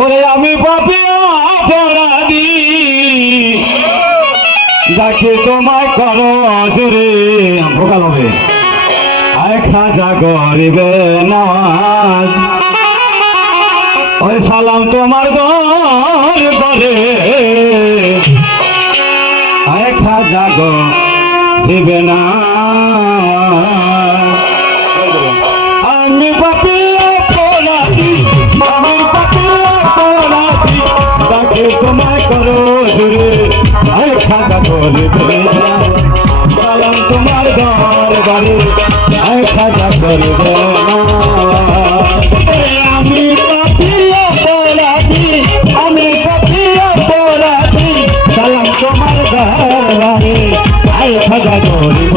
ওরে আমি পাপি অপরাধী। যাকে তোমায় করো জোরে ভোকাল হবে। খাজা গরিবে নওয়াজ ওই সালাম তোমার দর করে খাজা গো না করো জুড়ে আয় খাজা গরিবে সালাম তোমার দর করে আয় খাজা গরিবে আমি পাপি অপরাধী আমি পাপি অপরাধী সালাম তোমার দরবারে আই খাজা গরিব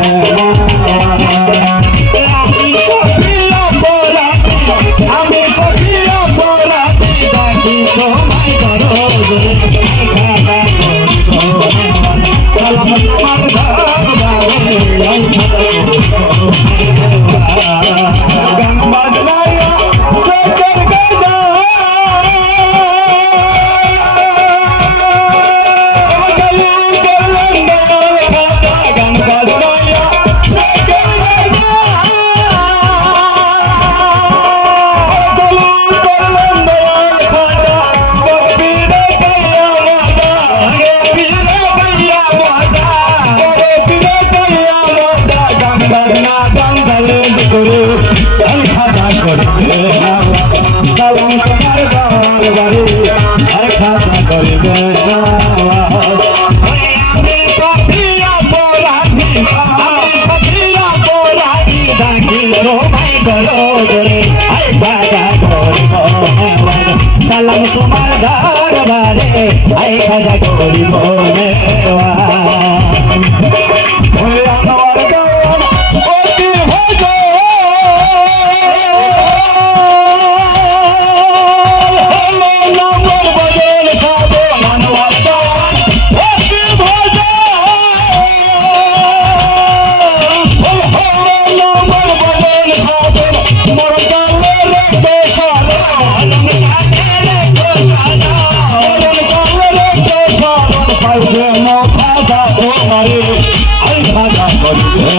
Yeah. সালাম তোমার দরবারে আই খাজা করিব মেওয়া পাইছে মো তোমারে আই খাজা করবে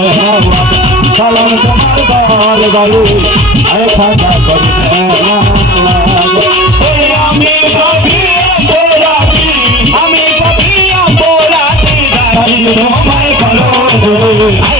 সালাম তোমার দর বাড়ি আই খাজা করবে আমি কবিয়া পোরাতি আমি কবিয়া পোরাতি দাঁড়ি তোমায় করো আই